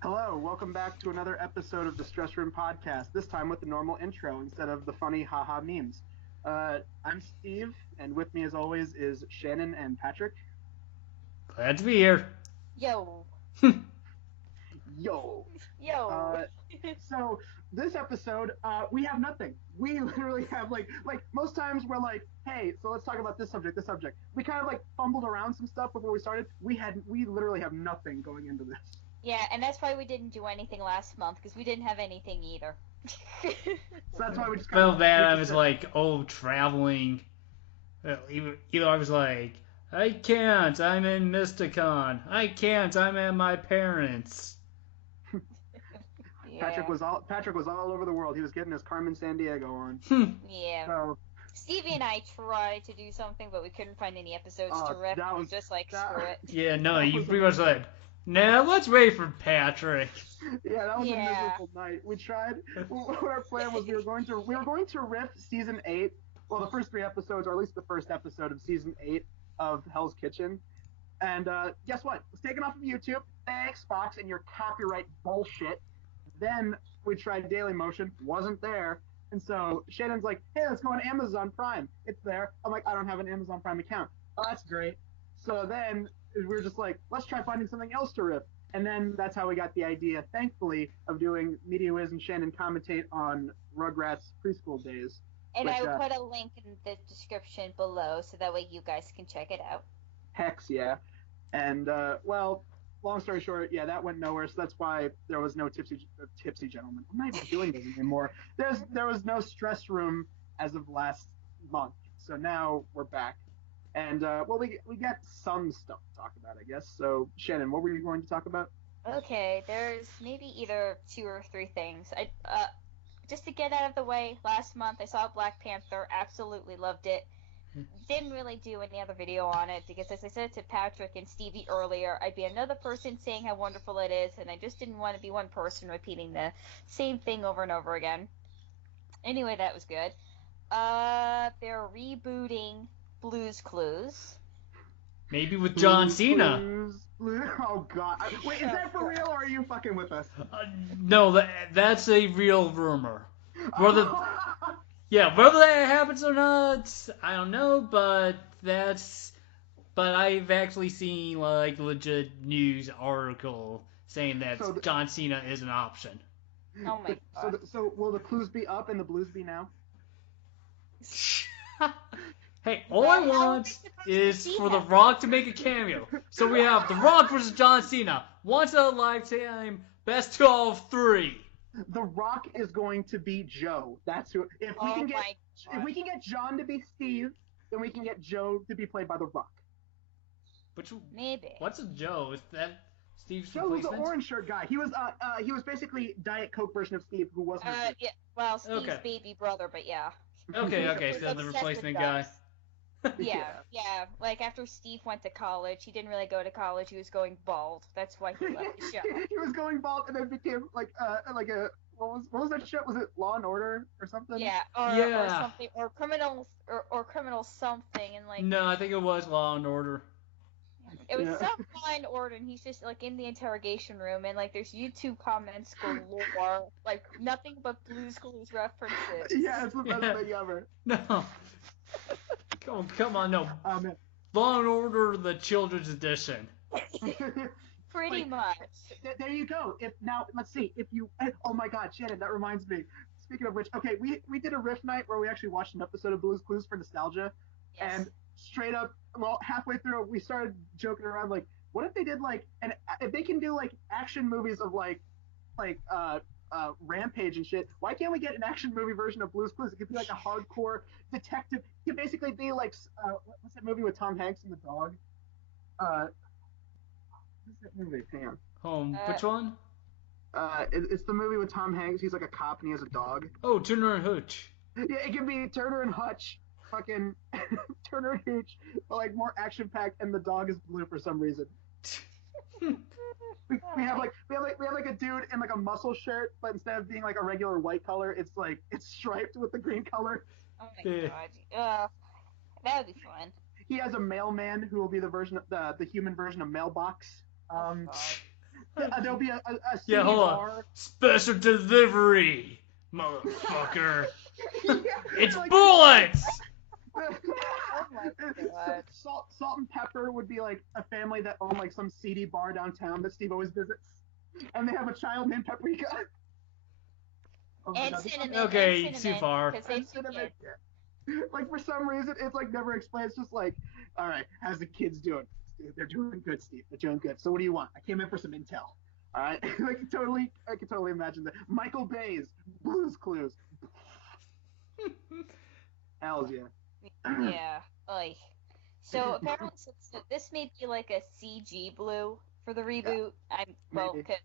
Hello, welcome back to another episode of the Stress Room Podcast, this time with the normal intro instead of the funny haha memes. I'm Steve, and with me as always is Shannon and Patrick. Glad to be here. Yo, Yo! yo. Uh, so, this episode, we have nothing. We literally have, like, most times we're like, hey, so let's talk about this subject. We kind of, like, fumbled around some stuff before we started. We literally have nothing going into this. Yeah, and that's why we didn't do anything last month because we didn't have anything either. So that's why we just kind Well, of, that we I just was said, like, oh, traveling. Either I was like, I can't, I'm in Mysticon. I can't, I'm at my parents'. Yeah, Patrick was all over the world. He was getting his Carmen San Diego on. yeah. So Stevie and I tried to do something, but we couldn't find any episodes to rip. that We're was just like, that screw it. Yeah, no, that you was pretty much said, nah, let's wait for Patrick. yeah, that was a Yeah. miserable night. We tried. What our plan was, we were going to riff season 8. Well, the first 3 episodes, or at least the first episode of season 8 of Hell's Kitchen. And guess what? It was taken off of YouTube. Thanks, Fox, and your copyright bullshit. Then we tried Daily Motion, wasn't there. And so Shannon's like, hey, let's go on Amazon Prime. It's there. I'm like, I don't have an Amazon Prime account. Oh, that's great. So then we were just like, let's try finding something else to riff. And then that's how we got the idea, thankfully, of doing Media Wiz and Shannon commentate on Rugrats preschool days. And I Which, will put a link in the description below so that way you guys can check it out. hex, yeah. And, well, long story short, yeah, that went nowhere. So that's why there was no tipsy gentleman. I'm not even doing this anymore. There was no stress room as of last month. So now we're back, and well, we got some stuff to talk about, I guess. So Shannon, what were you going to talk about? Okay, there's maybe either two or three things. I just to get out of the way, last month I saw Black Panther, absolutely loved it. Didn't really do any other video on it because, as I said to Patrick and Stevie earlier, I'd be another person saying how wonderful it is, and I just didn't want to be one person repeating the same thing over and over again. Anyway, that was good. They're rebooting Blue's Clues. Maybe with John Cena. Oh God! Wait, is that for real, or are you fucking with us? No, that's a real rumor. Whether, yeah, whether that happens or not, I don't know, but that's. But I've actually seen, like, legit news article saying that So, John Cena is an option. Oh my god. so will the clues be up and the blues be now? Hey, all I Well, how are we want supposed to is see for The him? Rock to make a cameo. So we have The Rock versus John Cena. Once in a lifetime, best of three. The Rock is going to be Joe. That's who. Oh my If god. we can get John to be Steve, then we can get Joe to be played by The Rock. Which Maybe. what's a Joe? Is that Steve's Joe was the replacement? orange shirt guy. He was basically Diet Coke version of Steve, who wasn't. Yeah, well, Steve's Okay. baby brother, but yeah. Okay, so the Obsessed with replacement guy. dogs. Yeah. Like after Steve went to college, he didn't really go to college. He was going bald. That's why he left the show. He was going bald and then became like a what was that shit? Was it Law and Order or something? Yeah, or Yeah. something, or criminal something, and like No, I think it was Law and Order. it was Yeah. some fine order, and he's just like in the interrogation room, and like there's YouTube comments galore, like nothing but Blue's Clues references. Yeah, it's the best Yeah. thing ever. No. Come on, no. Um, Law and Order, the Children's Edition. Pretty Like, much. there you go. If now let's see if you. Oh my God, Shannon, that reminds me. Speaking of which, okay, we did a riff night where we actually watched an episode of Blue's Clues for nostalgia, Yes. and straight up, well, halfway through, we started joking around like, what if they did like, and if they can do like action movies of Rampage and shit, why can't we get an action movie version of Blue's Clues? It could be like a hardcore detective. It could basically be like, what's that movie with Tom Hanks and the dog? What's that movie? Hang on. Which one? It's the movie with Tom Hanks. He's like a cop and he has a dog. Oh, Turner and Hooch. Yeah, it could be Turner and Hutch, fucking Turner and Hooch, but like more action packed, and the dog is blue for some reason. We have like a dude in like a muscle shirt, but instead of being like a regular white color, it's striped with the green color. Oh my Yeah. god. That would be fun. He has a mailman who will be the human version of Mailbox. Oh, Um, God. There'll be a Yeah, CD hold on. bar. Special delivery, motherfucker. It's Like- bullets! Oh my god. Salt and Pepper would be like a family that owned like some seedy bar downtown that Steve always visits, and they have a child named Paprika. Oh my And God. cinnamon. Okay, and too cinnamon, far. 'cause they And have two cinnamon. kids. Like for some reason, it's like never explained. It's just like, all right, how's the kids doing? They're doing good, Steve. They're doing good. So what do you want? I came in for some intel. All right, like I can totally imagine that. Michael Bay's Blue's Clues. Hells yeah. Yeah. Like. So apparently, so this may be like a CG blue for the reboot. Maybe. Cause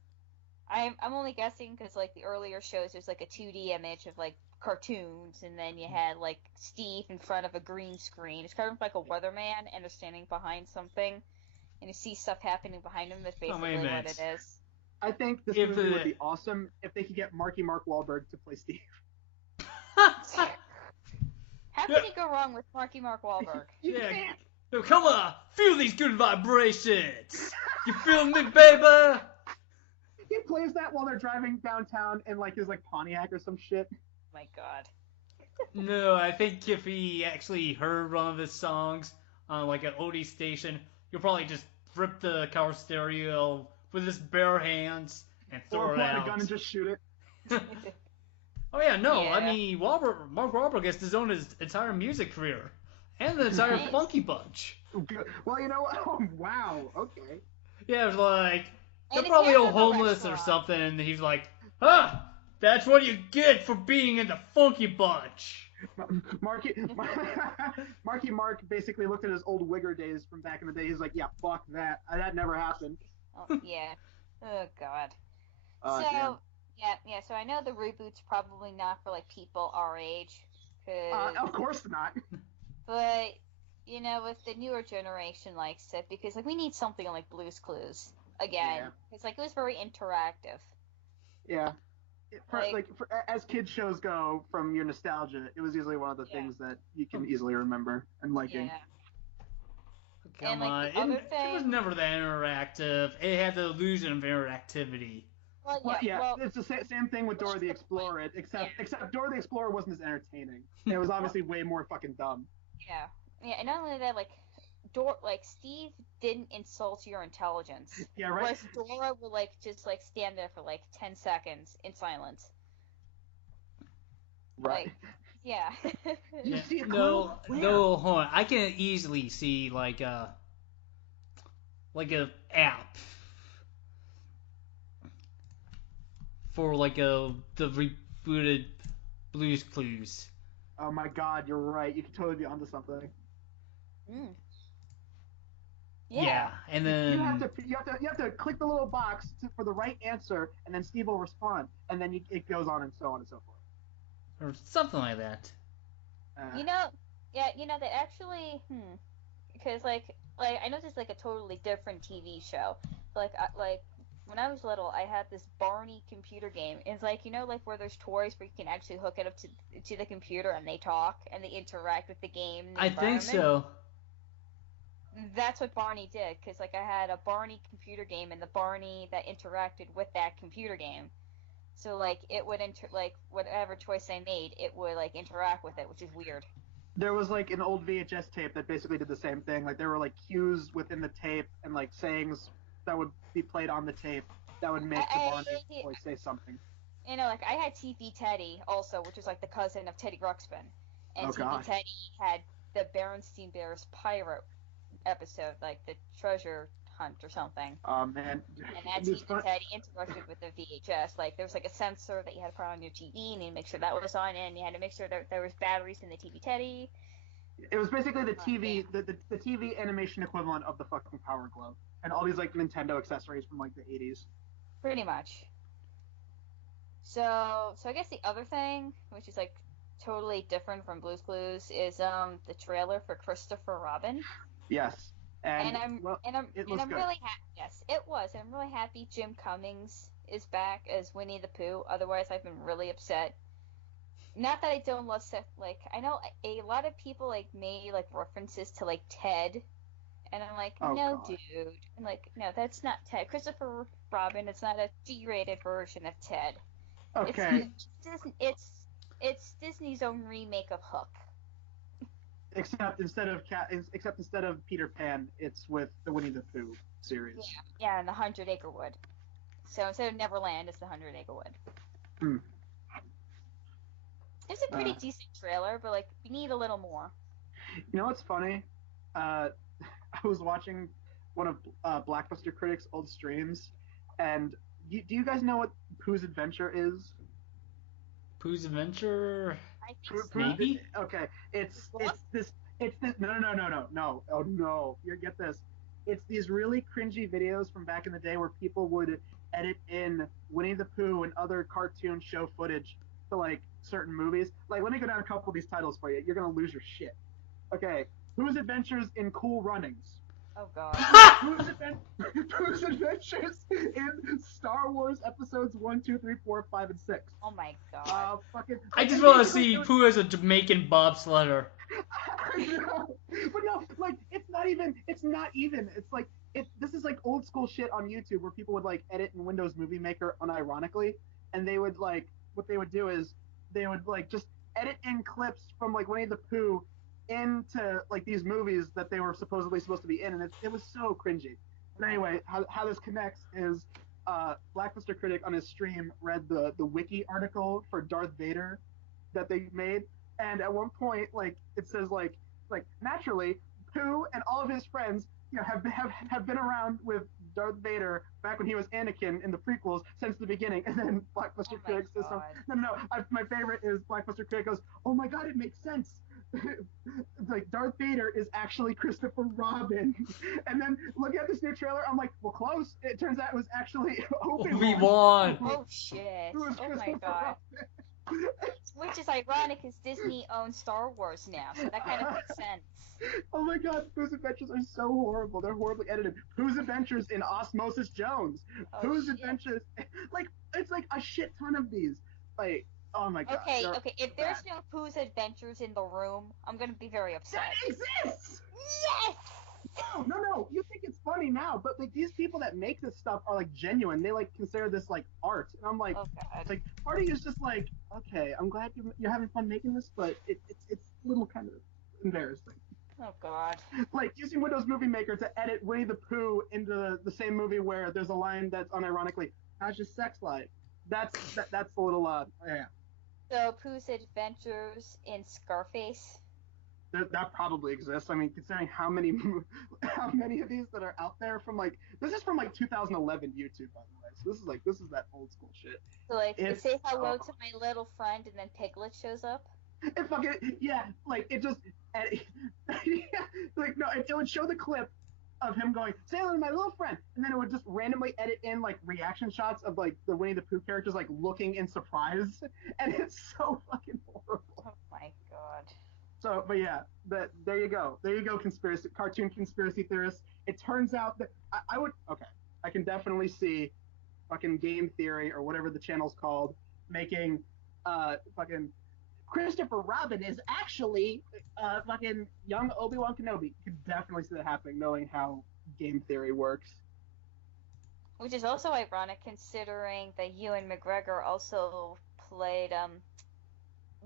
I'm only guessing because like the earlier shows, there's like a 2D image of like cartoons, and then you had like Steve in front of a green screen. It's kind of like a weatherman, and they're standing behind something, and you see stuff happening behind him. That's basically what it is. I think this movie would be awesome if they could get Mark Wahlberg to play Steve. How can you go wrong with Mark Wahlberg? You Yeah. can't. Yo, come on, feel these good vibrations. You feel me, baby? He plays that while they're driving downtown in like his like Pontiac or some shit. Oh my god. No, I think if he actually heard one of his songs on like an oldie station, he'll probably just rip the car stereo with his bare hands and Or throw it pull out out. a gun and just shoot it. Oh yeah, no, Yeah. I mean, Mark Wahlberg gets to his own his entire music career. And the entire Nice. Funky Bunch. Good. Well, you know what? Oh, wow. Okay. Yeah, it was like, they're And probably it's all after the homeless or restaurant. something, and he's like, that's what you get for being in the Funky Bunch. Marky Mark basically looked at his old Wigger days from back in the day. He's like, yeah, fuck that. That never happened. Oh, yeah. Oh god. Damn. Yeah. So I know the reboot's probably not for like people our age, Of course not. but you know, if the newer generation likes it, because like we need something like Blue's Clues again. Yeah. It's like it was very interactive. Yeah. Like- As kids shows go, from your nostalgia, it was usually one of the Yeah. things that you can easily remember and liking. Yeah. Come And, on, like, the other it was never that interactive. It had the illusion of interactivity. Well, Well, yeah, Well, it's the same thing with Dora the Explorer, except Dora the Explorer wasn't as entertaining. It was obviously way more fucking dumb. yeah. And not only that, like Steve didn't insult your intelligence. Yeah, right. Whereas Dora would like just like stand there for like 10 seconds in silence. Right. Like, yeah. You see a clue? No, Where? no, hold on. I can easily see like a app for like the rebooted Blue's Clues. Oh my God, you're right. You could totally be onto something. Mm. Yeah, and then You have to click the little box for the right answer, and then Steve will respond, and then it goes on and so forth. or something like that. You know, that actually, because like I know this is like a totally different TV show. Like when I was little, I had this Barney computer game. It's like, you know, like where there's toys where you can actually hook it up to the computer and they talk and they interact with the game. And the I think environment. so. That's what Barney did, because like I had a Barney computer game and the Barney that interacted with that computer game. So like it would like whatever choice I made, it would like interact with it, which is weird. There was like an old VHS tape that basically did the same thing. Like there were like cues within the tape and like sayings that would be played on the tape that would make the Barney voice say something. You know, like I had TV Teddy also, which is like the cousin of Teddy Ruxpin, and Oh, TV God. Teddy had the Berenstein Bears pirate episode, like the treasure hunt or something. Oh man. And that It's TV fun- Teddy interacted with the VHS. Like there was like a sensor that you had to put on your TV, and you had to make sure that was on, and you had to make sure that there was batteries in the TV Teddy. It was basically the TV, the TV animation equivalent of the fucking Power Glove, and all these like Nintendo accessories from like the 80s. Pretty much. So I guess the other thing, which is like totally different from Blue's Clues, is the trailer for Christopher Robin. Yes. And I'm it looks good. really happy. Yes, it was. And I'm really happy Jim Cummings is back as Winnie the Pooh. Otherwise, I've been really upset. Not that I don't love Seth. Like I know a lot of people like made like references to like Ted, and I'm like, Oh, no, God. dude. I'm like, no, that's not Ted. Christopher Robin. It's not a D-rated version of Ted. Okay. It's Disney's own remake of Hook. Except instead of Peter Pan, it's with the Winnie the Pooh series. Yeah, and the 100 Acre Wood. So instead of Neverland, it's the 100 Acre Wood. Hmm. It's a pretty decent trailer, but like we need a little more. You know what's funny? I was watching one of Blockbuster Critic's old streams, and do you guys know what Pooh's Adventure is? Pooh's Adventure? I think so. Maybe? Okay, it's this no. Oh no, you get this. It's these really cringy videos from back in the day where people would edit in Winnie the Pooh and other cartoon show footage to like certain movies. Like, let me go down a couple of these titles for you. You're gonna lose your shit. Okay, Pooh's Adventures in Cool Runnings. Oh god. Pooh's Adventures in Star Wars Episodes 1, 2, 3, 4, 5, and 6. Oh my god. I just want to see Pooh as a Jamaican bobsledder. I know. But no, like, it's not even. It's like, this is like old school shit on YouTube where people would like edit in Windows Movie Maker unironically, and they would like, what they would do is they would like just edit in clips from like Winnie the Pooh into like these movies that they were supposedly supposed to be in, and it was so cringy. But anyway, how this connects is Blackbuster Critic on his stream read the wiki article for Darth Vader that they made, and at one point like it says like naturally Pooh and all of his friends, you know, have been around with Darth Vader back when he was Anakin in the prequels since the beginning. And then Blackbuster Critic says something. No. My favorite is Blackbuster Critic goes, "Oh my god, it makes sense." Like, Darth Vader is actually Christopher Robin. And then looking at this new trailer, I'm like, well, close. It turns out it was actually Obi-Wan. Oh shit. Oh my god. Which is ironic because Disney owns Star Wars now, so that kind of makes sense. Oh my god, Pooh's Adventures are so horrible. They're horribly edited. Pooh's Adventures in Osmosis Jones. Pooh's Adventures. Like, it's like a shit ton of these. Like, oh my god. Okay. If there's no Pooh's Adventures in the room, I'm gonna be very upset. That exists! Yes! No. You think it's funny now, but like these people that make this stuff are like genuine. They like consider this like art, and I'm like, oh god. Like part of you is just like, okay, I'm glad you're having fun making this, but it's a little kind of embarrassing. Oh god. Like using Windows Movie Maker to edit Winnie the Pooh into the same movie where there's a line that's unironically, "How's your sex life?" That's a little yeah. So Pooh's Adventures in Scarface. That probably exists. I mean, considering how many of these that are out there from like, this is from like 2011 YouTube, by the way. So this is that old school shit. So like, you say hello to my little friend, and then Piglet shows up. It fucking like it just like no, it would show the clip of him going, "Say hello to my little friend," and then it would just randomly edit in like reaction shots of like the Winnie the Pooh characters like looking in surprise, and it's so fucking horrible. Oh my god. So, but yeah, there you go, cartoon conspiracy theorists. It turns out that I can definitely see fucking Game Theory or whatever the channel's called making fucking Christopher Robin is actually fucking young Obi-Wan Kenobi. You can definitely see that happening, knowing how Game Theory works. Which is also ironic considering that Ewan McGregor also played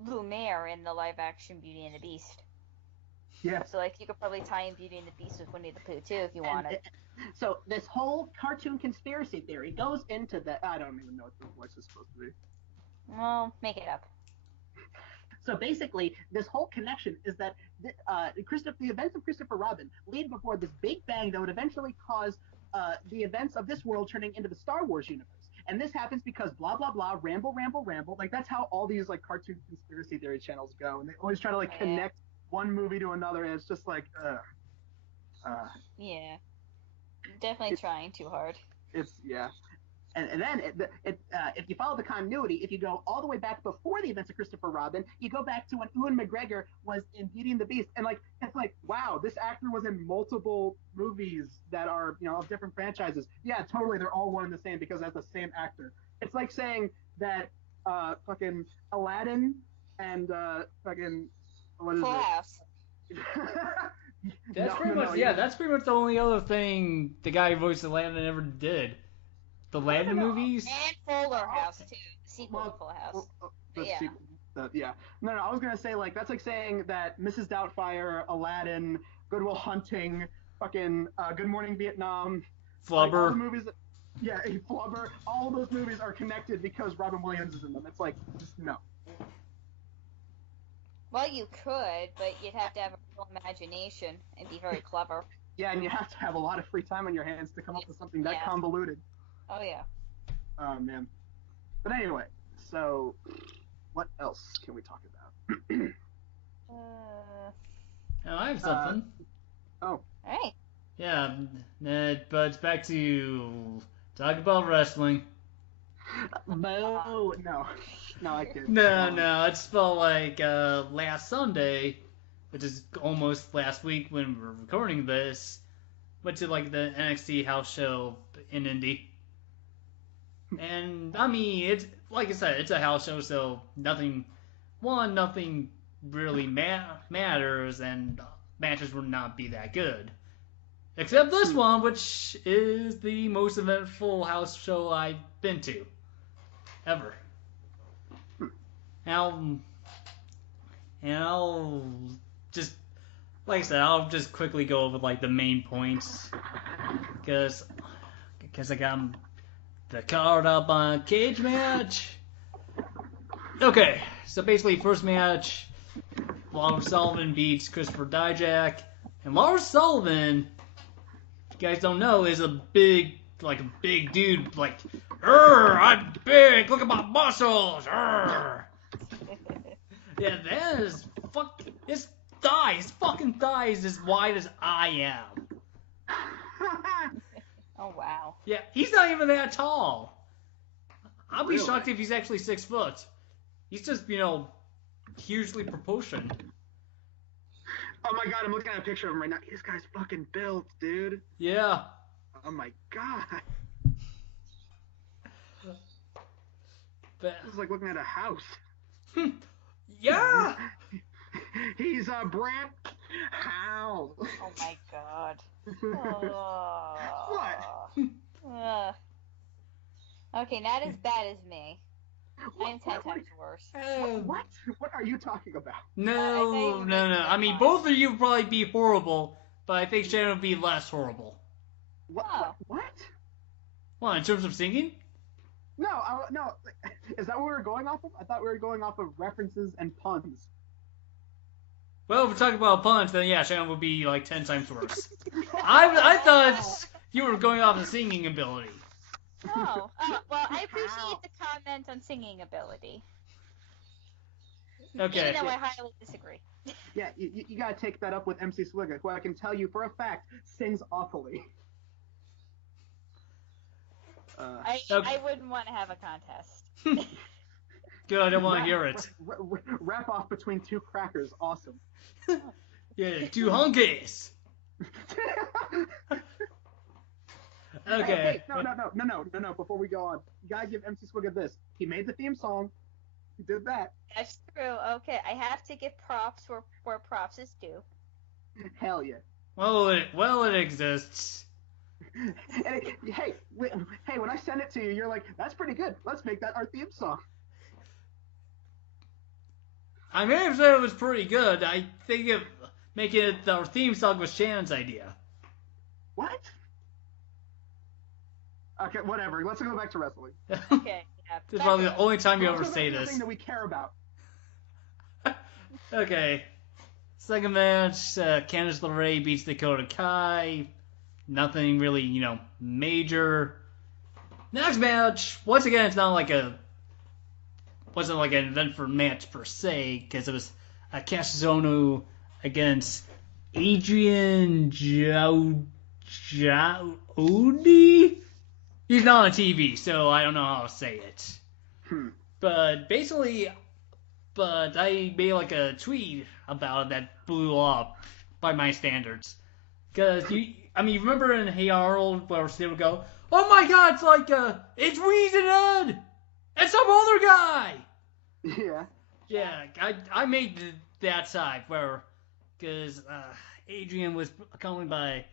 Lumiere in the live-action Beauty and the Beast. Yeah. So like you could probably tie in Beauty and the Beast with Winnie the Pooh too if you wanted. So this whole cartoon conspiracy theory goes into that. I don't even know what the voice is supposed to be. Well, make it up. So basically, this whole connection is that the events of Christopher Robin lead before this big bang that would eventually cause the events of this world turning into the Star Wars universe. And this happens because blah, blah, blah, ramble. Like, that's how all these, like, cartoon conspiracy theory channels go. And they always try to, like, connect one movie to another, and it's just like, Yeah. Definitely trying too hard. Yeah. And then, if you follow the continuity, if you go all the way back before the events of Christopher Robin, you go back to when Ewan McGregor was in Beauty and the Beast, and like it's like, wow, this actor was in multiple movies that are, you know, of different franchises. Yeah, totally, they're all one and the same because that's the same actor. It's like saying that fucking Aladdin and fucking what is it? That's pretty much that's pretty much the only other thing the guy who voiced Aladdin ever did. The Aladdin movies? And Fuller House, too. The sequel to Full House. Yeah. Yeah. No, I was going to say, like, that's like saying that Mrs. Doubtfire, Aladdin, Good Will Hunting, fucking Good Morning Vietnam. Flubber. Like, all the movies Flubber. All those movies are connected because Robin Williams is in them. It's like, just no. Well, you could, but you'd have to have a real imagination and be very clever. Yeah, and you have to have a lot of free time on your hands to come up with something that convoluted. Oh, yeah. Oh, man. But anyway, so what else can we talk about? I have something. Oh. Hey. Yeah, but it's back to talk about wrestling. No, I can't. No, it's felt like last Sunday, which is almost last week when we're recording this, went to like the NXT house show in Indy. And I mean, it's like I said, it's a house show, so nothing really matters, and matches will not be that good. Except this one, which is the most eventful house show I've been to ever. And I'll just, like I said, I'll just quickly go over like the main points, because I got the card up on Cage Match. Okay, so basically first match, Lars Sullivan beats Christopher Dijak, and Lars Sullivan, if you guys don't know, is a big dude, like, I'm big, look at my muscles, Yeah, that is his fucking thigh is as wide as I am. Oh, wow. Yeah, he's not even that tall. I'll be shocked if he's actually 6 foot. He's just, hugely proportioned. Oh my god, I'm looking at a picture of him right now. This guy's fucking built, dude. Yeah. Oh my god. But, this is like looking at a house. Yeah! He's a brick house. Oh my god. What? Okay, not as bad as me. I'm 10 times worse. What? What are you talking about? No. I mean, both of you would probably be horrible, but I think Shannon would be less horrible. What? What, in terms of singing? No. Is that what we were going off of? I thought we were going off of references and puns. Well, if we're talking about puns, then yeah, Shannon would be like 10 times worse. I thought you were going off of singing ability. Well, I appreciate the comment on singing ability. Okay. Even though I highly disagree. Yeah, you gotta take that up with MC Swigga, who I can tell you for a fact sings awfully. I wouldn't want to have a contest. Good, I don't want to hear it. Wrap off between two crackers, awesome. Yeah, 2 hunkies. Okay. Hey, no. Before we go on, you gotta give MC Swigga this. He made the theme song. He did that. That's true. Okay, I have to give props where props is due. Hell yeah. Well, it exists. And hey, when I send it to you, you're like, that's pretty good. Let's make that our theme song. I may have said it was pretty good. I think making it our theme song was Shannon's idea. What? Okay, whatever. Let's go back to wrestling. Okay, yeah. This is probably the only time you ever say this. Thing that we care about. Okay. Second match, Candice LeRae beats Dakota Kai. Nothing really, major. Next match, once again, it's not like wasn't like an event for match per se, because it was a Cassiano against Adrian Jaudi? He's not on TV, so I don't know how to say it. But basically, I made like a tweet about it that blew up by my standards. Because, remember in Hey Arnold where they would go, oh my god, it's like, it's Weezy and Ed! And some other guy! Yeah. Yeah, I made that side where, because Adrian was accompanied by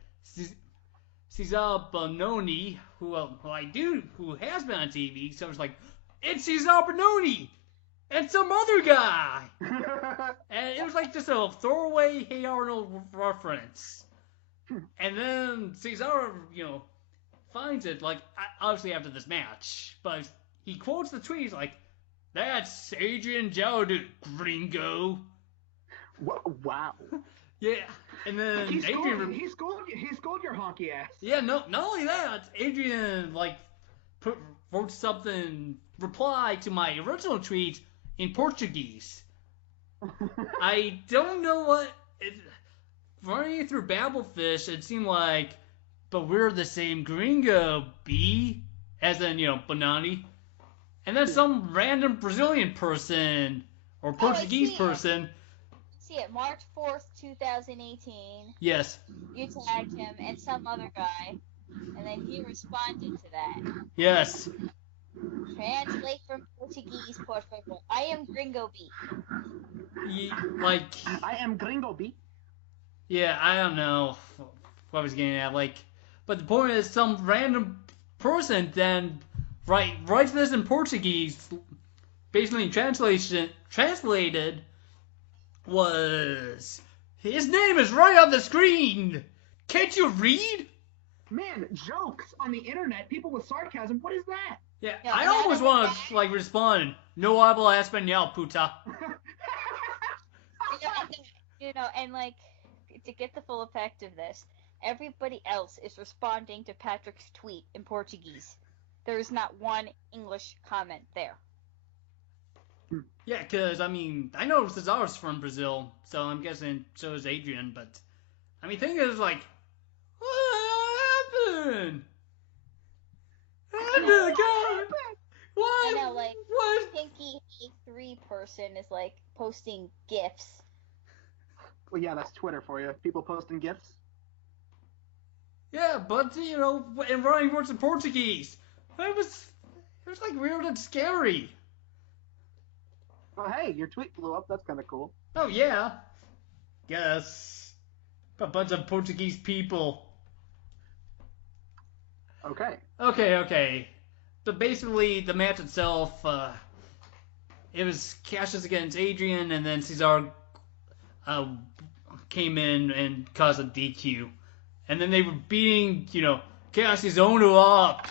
Cesar Bononi, who has been on TV. So it's like, it's Cesar Bononi and some other guy. And it was like just a throwaway Hey Arnold reference. And then Cesar, finds it, like, obviously after this match. But he quotes the tweet, like, that's Adrian Jaudu, gringo. Wow. Yeah, and then He Adrian... schooled your honky ass. Yeah, not only that, Adrian, like, wrote something, reply to my original tweet in Portuguese. I don't know what... running through Babelfish, it seemed like, but we're the same gringo, B, as in, Bonani. And then some random Brazilian person, or Portuguese person... See it, March 4th, 2018. Yes. You tagged him and some other guy, and then he responded to that. Yes. Translate from Portuguese, por favor. I am Gringo B. I am Gringo B. Yeah, I don't know what I was getting at. But the point is, some random person then writes this in Portuguese, basically translated was, his name is right on the screen. Can't you read? Man, jokes on the internet, people with sarcasm, what is that? Yeah, I almost want to, respond, no habla español, puta. And, to get the full effect of this, everybody else is responding to Patrick's tweet in Portuguese. There is not one English comment there. Yeah, because, I know Cesar's from Brazil, so I'm guessing so is Adrian, but, thing is, what happened? What? I know, what? Pinky A3 person is, posting GIFs. Well, yeah, that's Twitter for you. People posting GIFs. Yeah, but, and writing words in Portuguese. It was weird and scary. Oh, hey, your tweet blew up. That's kind of cool. Oh, yeah. Guess. A bunch of Portuguese people. Okay. Okay. But basically, the match itself, it was Cassius against Adrian, and then Cesar came in and caused a DQ. And then they were beating, Cassius Ono up.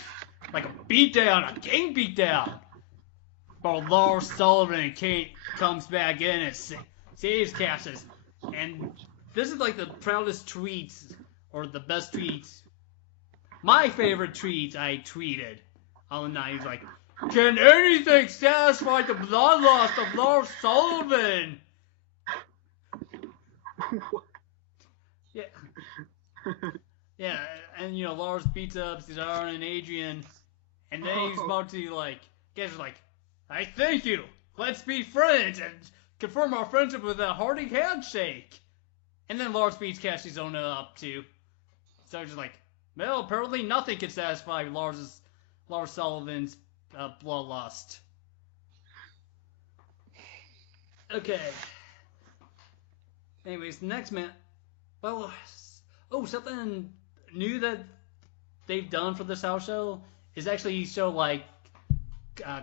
Like a beatdown, a gang beatdown. But Lars Sullivan comes back in and saves Cassius. And this is the proudest tweets, or the best tweets. My favorite tweet I tweeted on the night. He's like, can anything satisfy the bloodlust of Lars Sullivan? Yeah. Yeah, and Lars beats up Cesar and Adrian. And then he's about to, Cassius is I thank you. Let's be friends and confirm our friendship with a hearty handshake. And then Lars beats Cassius up too. So it's just well, apparently nothing can satisfy Lars Sullivan's bloodlust. Okay. Anyways, next man. Well, something new that they've done for this house show is actually show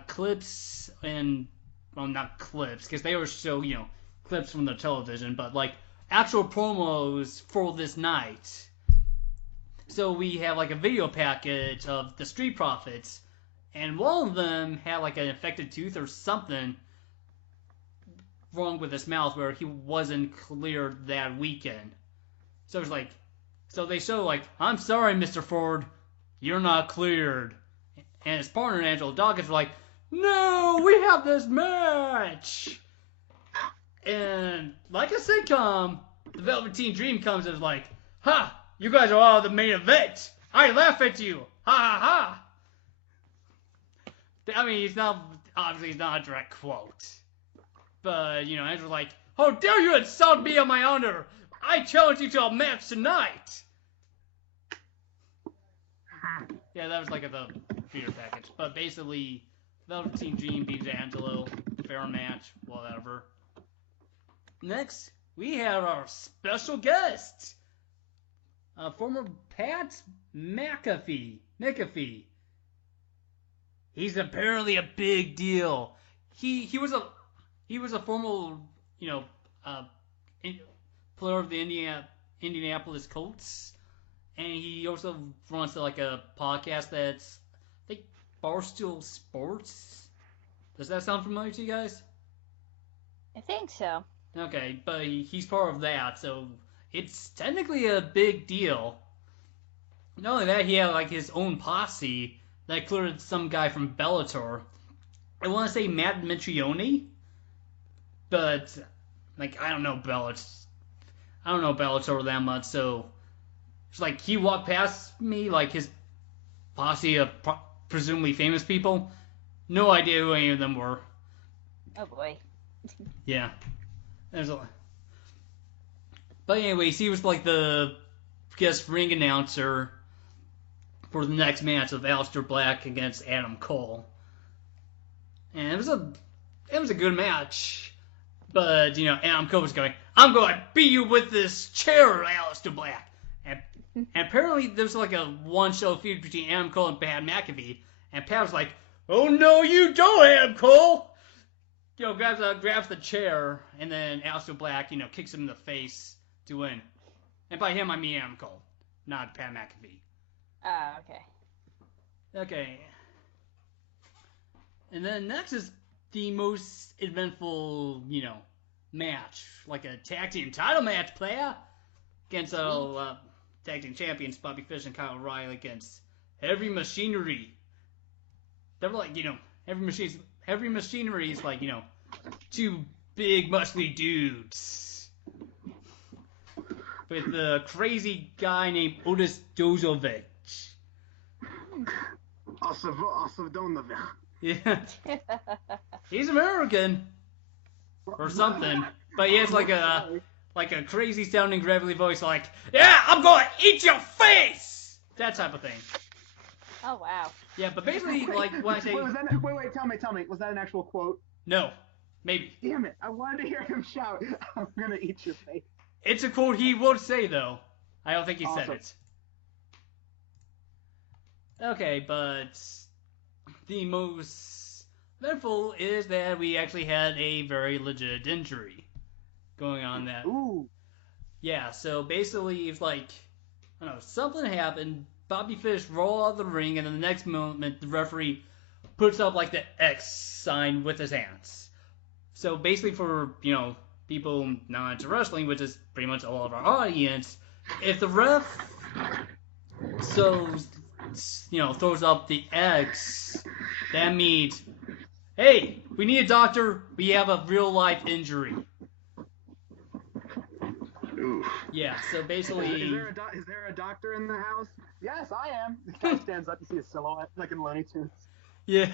clips and, well, not clips, because they always show, clips from the television, but actual promos for this night. So we have a video package of the Street Profits, and one of them had an infected tooth or something wrong with his mouth where he wasn't cleared that weekend. So it's so they show I'm sorry, Mr. Ford, you're not cleared. And his partner, Angelo Dawkins, were no, we have this match. And like a sitcom, the Velveteen Dream comes and is ha, you guys are all the main event. I laugh at you. Ha ha ha. He's not a direct quote. But, Angelo's how dare you insult me on my honor? I challenge you to a match tonight. Yeah, that was the feeder package. But basically, Velveteen Dream beats Angelo. Fair match. Whatever. Next, we have our special guest. former Pat McAfee. He's apparently a big deal. He was a former, player of the Indianapolis Colts, and he also runs like a podcast that's I think Barstool Sports. Does that sound familiar to you guys? I think so. Okay, but he's part of that, so it's technically a big deal. Not only that, he had like his own posse that included some guy from Bellator. I want to say Matt Mitrione, but like I don't know Bellator that much, so it's like he walked past me, like his posse of presumably famous people. No idea who any of them were. Oh boy. Yeah. There's a lot. But anyways, he was like the guest ring announcer for the next match of Aleister Black against Adam Cole. And it was a good match. But, Adam Cole was going, I'm going to beat you with this chair, Aleister Black. And apparently there's like a one-show feud between Adam Cole and Pat McAfee. And Pat was like, oh no you don't, Adam Cole! Grabs the chair, and then Aleister Black, kicks him in the face to win. And by him, I mean Adam Cole, not Pat McAfee. Ah, okay. Okay. And then next is the most eventful, match. Like a tag team title match, player. Against tag team champions Bobby Fish and Kyle O'Reilly against Heavy Machinery. They were like, Heavy Machinery is like, two big muscly dudes. With a crazy guy named Otis Dozovic. Osavodonovic. Yeah. He's American. Or something. But he has like a crazy sounding gravelly voice like, yeah, I'm gonna eat your face! That type of thing. Oh, wow. Yeah, but basically, like, when I say... Wait, tell me. Was that an actual quote? No. Maybe. Damn it. I wanted to hear him shout, I'm gonna eat your face. It's a quote he would say, though. I don't think he said it. Okay, but... the most eventful is that we actually had a very legit injury going on that. Ooh. Yeah, so basically, it's like... I don't know, something happened... Bobby Fish rolled out of the ring, and then the next moment, the referee puts up, like, the X sign with his hands. So, basically for, people not into wrestling, which is pretty much all of our audience, if the ref, throws up the X, that means, hey, we need a doctor, we have a real-life injury. Ooh. Yeah, so basically... Is there a doctor in the house? Yes, I am. The guy stands up, you see his silhouette, like in Looney Tunes. Yeah.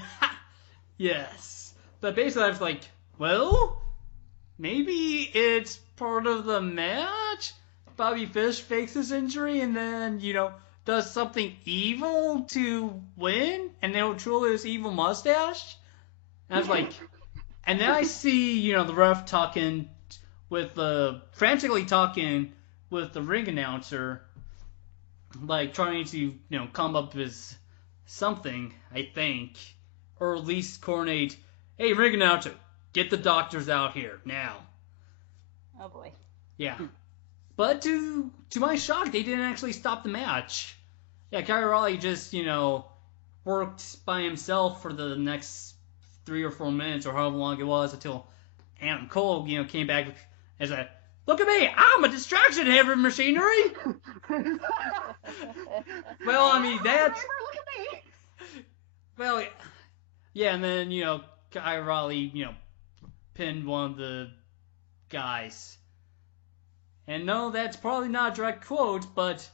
Yes. But basically I was like, well, maybe it's part of the match? Bobby Fish fakes his injury and then, does something evil to win? And they'll twirl his evil mustache? And I was like... And then I see, the ref frantically talking with the ring announcer, like trying to, come up with something, I think, or at least coordinate, hey, ring announcer, get the doctors out here, now. Oh boy. Yeah. But to my shock, they didn't actually stop the match. Yeah, Kyle O'Reilly just, worked by himself for the next 3 or 4 minutes, or however long it was, until Adam Cole, came back and said, look at me, I'm a distraction, Heavy Machinery! Well, I mean, that's... Look at me! Well, yeah, and then, Kyle O'Reilly, pinned one of the guys. And no, that's probably not a direct quote, but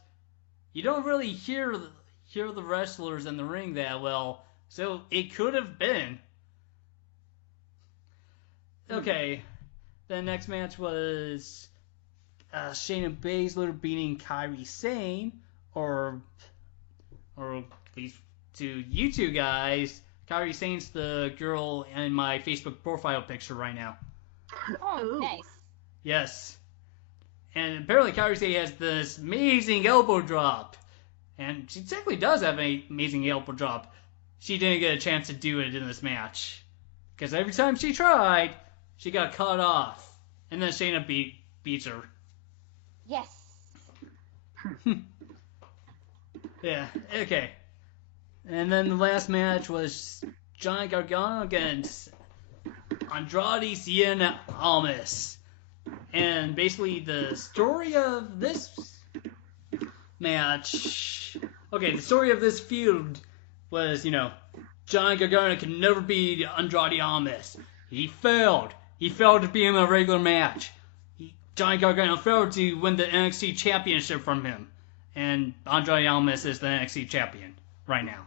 you don't really hear the wrestlers in the ring that well, so it could have been. Okay, the next match was Shayna Baszler beating Kairi Sane, or at least to you two guys, Kairi Sane's the girl in my Facebook profile picture right now. Oh, nice. Yes. And apparently Kairi has this amazing elbow drop. And she technically does have an amazing elbow drop. She didn't get a chance to do it in this match. Because every time she tried, she got cut off. And then Shayna beats her. Yes. Yeah, okay. And then the last match was Johnny Gargano against Andrade Cien Almas. And basically the story of this match... Okay, the story of this feud was, Johnny Gargano can never beat Andrade Almas. He failed. He failed to be in a regular match. Johnny Gargano failed to win the NXT Championship from him. And Andrade Almas is the NXT Champion right now.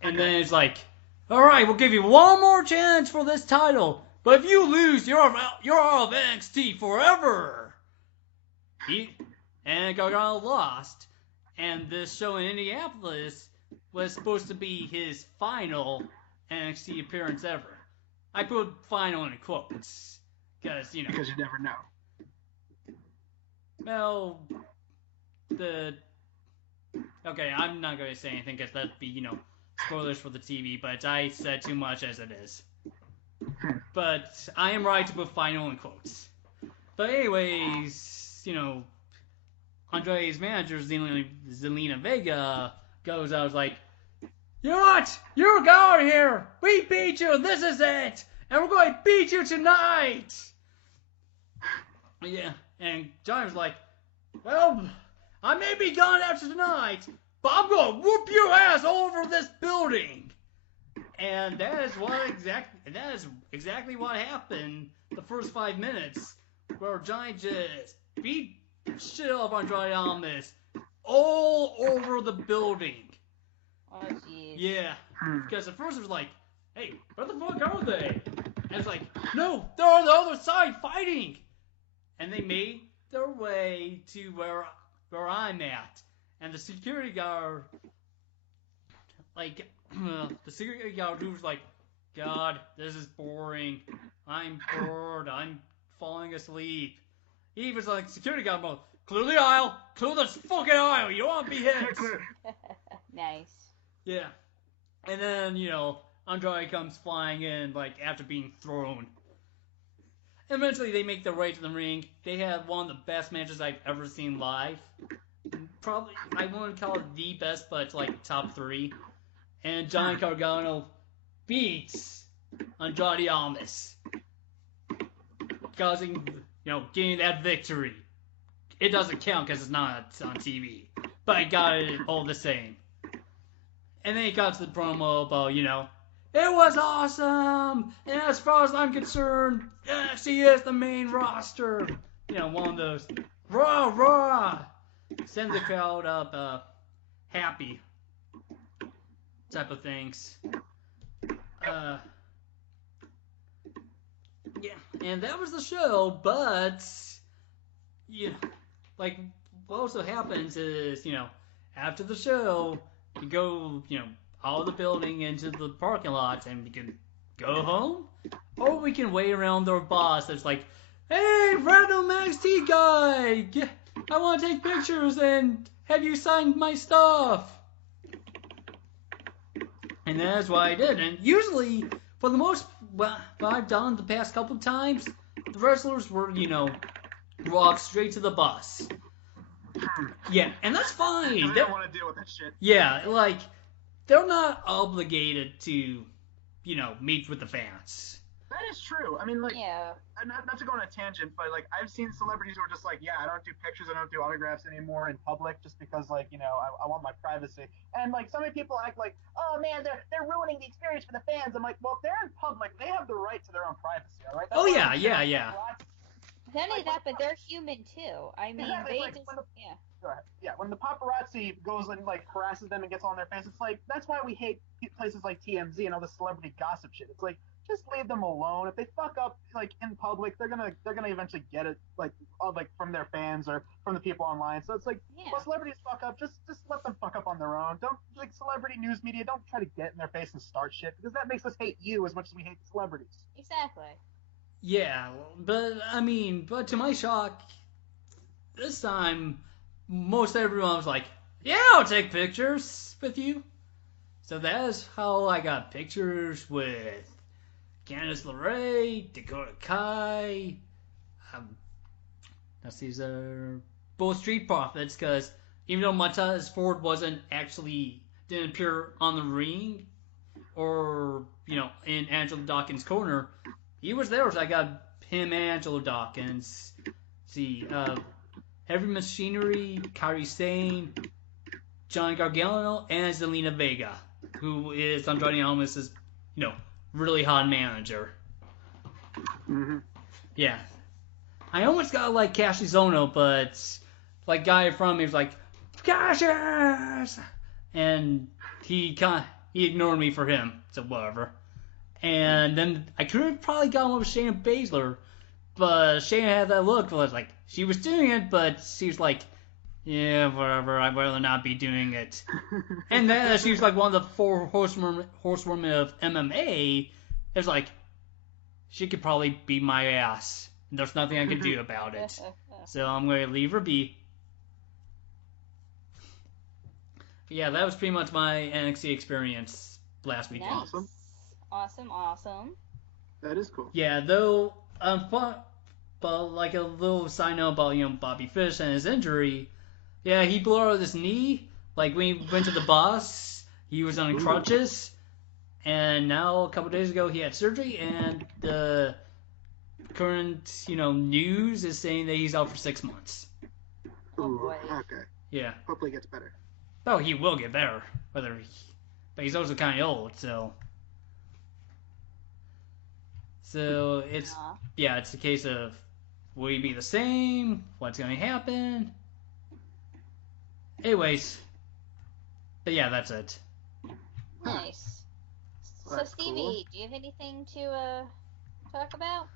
And then it's like, alright, we'll give you one more chance for this title. But if you lose, you're out of NXT forever. And Gargano lost. And this show in Indianapolis was supposed to be his final NXT appearance ever. I put final in quotes. Because you never know. Well, okay, I'm not going to say anything because that'd be, spoilers for the TV, but I said too much as it is. But I am right to put final in quotes. But anyways, Andre's manager, Zelina Vega, goes out like, you know what? You're going here! We beat you! This is it! And we're going to beat you tonight! Yeah, and Johnny was like, well, I may be gone after tonight, but I'm going to whoop your ass all over this building! And that is exactly what happened the first 5 minutes, where Johnny just beat the shit out of Andrade Almas all over the building. Oh, jeez. Yeah, because at first it was like, hey, where the fuck are they? And it's like, no, they're on the other side fighting! And they made their way to where I'm at. And the security guard, was like, God, this is boring. I'm bored. I'm falling asleep. He was like, security guard mode, clear the aisle. Clear this fucking aisle. You don't want to be hit. Nice. Yeah. And then, Andrade comes flying in, after being thrown. Eventually, they make their way to the ring. They had one of the best matches I've ever seen live. Probably, I wouldn't call it the best, but it's top 3. And Johnny Gargano beats Andrade Almas, causing, getting that victory. It doesn't count because it's not on TV, but I got it all the same. And then he got to the promo about, it was awesome! And as far as I'm concerned, she is the main roster. One of those rah rah, send the crowd up happy type of things. Yeah, and that was the show, but what also happens is, after the show, you go, out of the building into the parking lot, and we can go home, or we can wait around their boss that's like, hey, random NXT guy, I want to take pictures and have you sign my stuff. And that's what I did. And usually, for the most, what I've done the past couple of times, the wrestlers were, walk straight to the bus. Yeah, and that's fine. They don't want to deal with that shit. Yeah, they're not obligated to, meet with the fans. That is true. I mean, yeah. Not to go on a tangent, but I've seen celebrities who are just like, yeah, I don't do pictures, I don't do autographs anymore in public, just because I want my privacy. And so many people act like, oh man, they're ruining the experience for the fans. I'm like, well, if they're in public, they have the right to their own privacy, all right? Oh yeah. Not only that, but they're human too. I mean, exactly. Yeah, when the paparazzi goes and harasses them and gets on their face, it's that's why we hate places like TMZ and all the celebrity gossip shit. It's just leave them alone. If they fuck up in public, they're gonna eventually get it from their fans or from the people online. So it's well, celebrities fuck up, just let them fuck up on their own. Don't celebrity news media, don't try to get in their face and start shit, because that makes us hate you as much as we hate the celebrities. Exactly. Yeah, but to my shock, this time, most everyone was like, yeah, I'll take pictures with you. So that's how I got pictures with Candice LeRae, Dakota Kai. Um, these are both Street Profits, because even though Montez Ford didn't appear on the ring or, in Angelo Dawkins' corner, he was there, so I got him and Angelo Dawkins. See, Heavy Machinery, Kairi Sane, Johnny Gargano, and Zelina Vega, who is Andrade Almas' really hot manager. Mm-hmm. Yeah. I almost got like Cassius Ohno, but like guy from me was like, Cassius! And he ignored me for him, so whatever. And then I could have probably gotten one with Shayna Baszler, but Shayna had that look where it's like, she was doing it, but she was like, yeah, whatever, I'd rather not be doing it. And then she was like one of the four horsewomen of MMA. It's like, she could probably beat my ass. And there's nothing I can do about it. So I'm going to leave her be. But yeah, that was pretty much my NXT experience last weekend. Nice. Awesome. That is cool. Yeah, though, but like a little side note about, Bobby Fish and his injury. Yeah, he blew out his knee. Like, when he went to the boss, he was on crutches. And now, a couple days ago, he had surgery, and the current, news is saying that he's out for 6 months. Oh boy. Okay. Yeah. Hopefully it gets better. Oh, he will get better. But he's also kind of old, so... So, it's a case of, will he be the same? What's going to happen? Anyways. But yeah, that's it. Nice. So, That's Stevie, cool. do you have anything to talk about?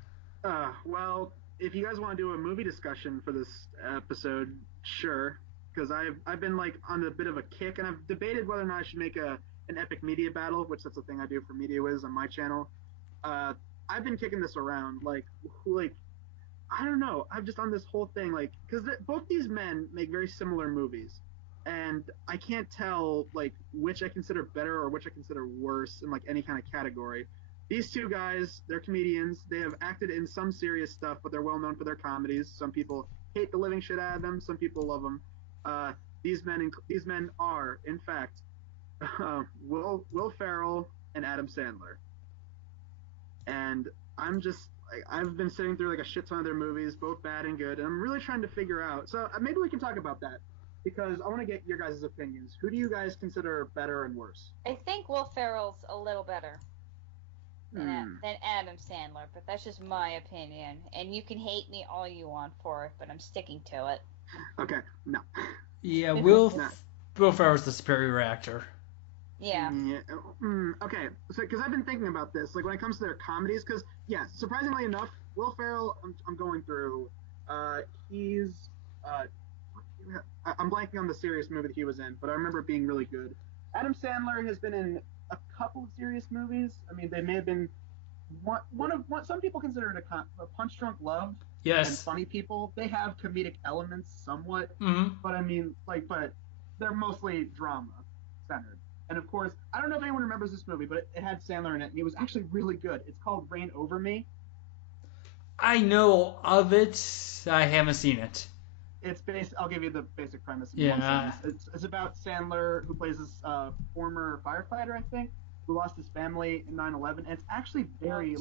Well, if you guys want to do a movie discussion for this episode, sure. Because I've been like on a bit of a kick, and I've debated whether or not I should make an epic media battle, which that's a thing I do for Media Wiz on my channel. I've been kicking this around, like I don't know. I'm just on this whole thing, like, because both these men make very similar movies, and I can't tell like which I consider better or which I consider worse in like any kind of category. These two guys, they're comedians. They have acted in some serious stuff, but they're well known for their comedies. Some people hate the living shit out of them. Some people love them. These men are, in fact, Will Ferrell and Adam Sandler. And I've been sitting through like a shit ton of their movies, both bad and good, and I'm really trying to figure out. So maybe we can talk about that, because I want to get your guys' opinions. Who do you guys consider better and worse? I think Will Ferrell's a little better than Adam Sandler, but that's just my opinion. And you can hate me all you want for it, but I'm sticking to it. Okay, no. Yeah, No. Will Ferrell's the superior actor. Yeah. Okay, so because I've been thinking about this, like when it comes to their comedies, because yeah, surprisingly enough, Will Ferrell, I'm going through, he's, I'm blanking on the serious movie that he was in, but I remember it being really good. Adam Sandler has been in a couple of serious movies. I mean, they may have been some people consider it a Punch Drunk Love. Yes. And Funny People. They have comedic elements somewhat, but I mean, but they're mostly drama centered. And of course, I don't know if anyone remembers this movie, but it had Sandler in it, and it was actually really good. It's called Reign Over Me. I know of it. I haven't seen it. It's based. I'll give you the basic premise. Yeah. It's about Sandler, who plays this former firefighter, I think, who lost his family in 9/11. And it's actually very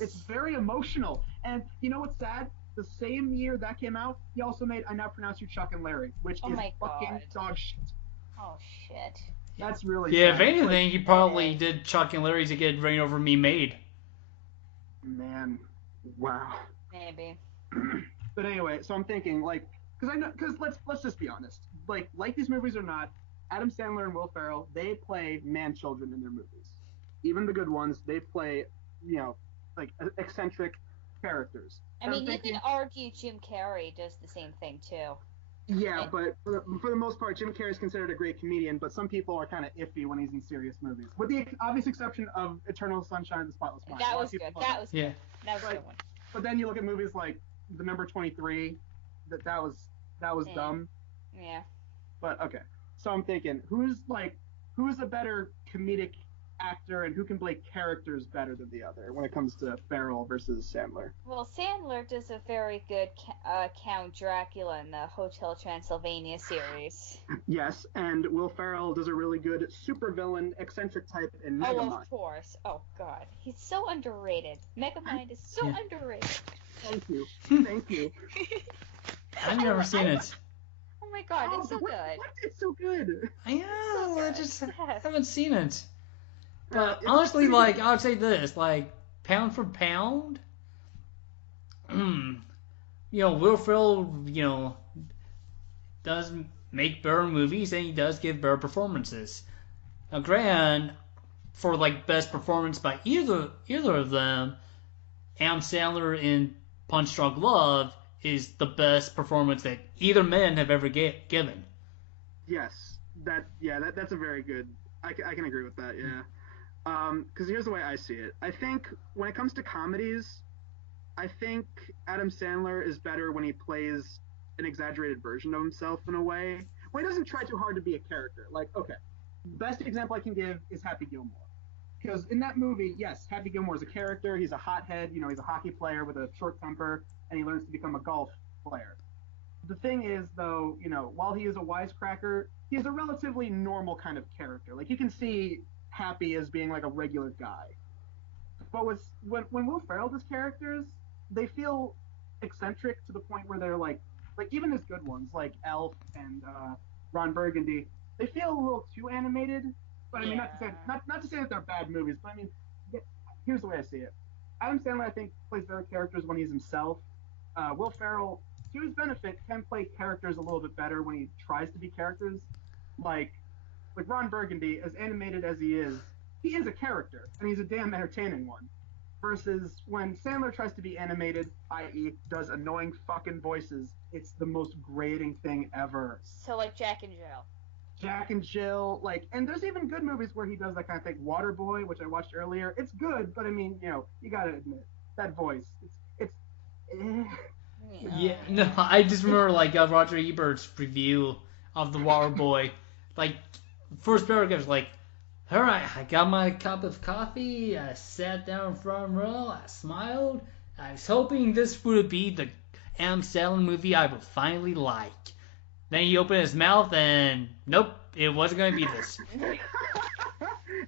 it's very emotional. And you know what's sad? The same year that came out, he also made I Now Pronounce You Chuck and Larry, which is fucking dog shit. Oh shit. That's really Yeah, sad. if anything, he probably did Chuck and Larry to get Reign Over Me made. Man, wow. Maybe. But anyway, so I'm thinking because let's just be honest, like these movies or not, Adam Sandler and Will Ferrell, they play man children in their movies. Even the good ones, they play like eccentric characters. I mean, you can argue Jim Carrey does the same thing too. Yeah, And but for the most part, Jim Carrey is considered a great comedian, but some people are kind of iffy when he's in serious movies, with the obvious exception of Eternal Sunshine of the Spotless Mind. A that lot was of people good. love That it. was Yeah. good. That was a But good one. but then you look at movies like The Number 23, that was Yeah. dumb. Yeah. But okay, so I'm thinking, who's a better comedic actor and who can play characters better than the other when it comes to Farrell versus Sandler? Well, Sandler does a very good Count Dracula in the Hotel Transylvania series. Yes, and Will Ferrell does a really good supervillain eccentric type in Oh, Megamind. of course. Oh, God. He's so underrated. Megamind is so Yeah. underrated. Thank you, thank you. I've never seen it. Oh, my God. It's so what, good. What? It's so good. I know. I good. just Yes. haven't seen it. But It's honestly, pretty like good. I would say this, like pound for pound, Will Ferrell, does make better movies and he does give better performances. Now, granted, for like best performance by either of them, Adam Sandler in Punch Drunk Love is the best performance that either man have ever given. Yes, that's a very good. I can agree with that. Yeah. Because here's the way I see it. I think when it comes to comedies, I think Adam Sandler is better when he plays an exaggerated version of himself in a way. When he doesn't try too hard to be a character. Like, okay, best example I can give is Happy Gilmore. Because in that movie, yes, Happy Gilmore is a character. He's a hothead. He's a hockey player with a short temper, and he learns to become a golf player. The thing is, though, while he is a wisecracker, he's a relatively normal kind of character. Like, you can see Happy as being like a regular guy. But when Will Ferrell does characters, they feel eccentric to the point where they're like even his good ones like Elf and Ron Burgundy, they feel a little too animated. But I mean, not to say that they're bad movies, but I mean, here's the way I see it. Adam Sandler, I think, plays better characters when he's himself. Will Ferrell, to his benefit, can play characters a little bit better when he tries to be characters. Like Ron Burgundy, as animated as he is a character, and he's a damn entertaining one. Versus when Sandler tries to be animated, i.e., does annoying fucking voices, it's the most grating thing ever. So, like Jack and Jill. Jack and Jill, and there's even good movies where he does that kind of thing. Waterboy, which I watched earlier, it's good, but I mean, you gotta admit that voice, it's. Yeah, no, I just remember like Roger Ebert's review of The Water Boy. Like, first paragraph is like, all right, I got my cup of coffee, I sat down front row, I smiled, I was hoping this would be the Adam Sandler movie I would finally like. Then he opened his mouth and nope, it wasn't going to be this. And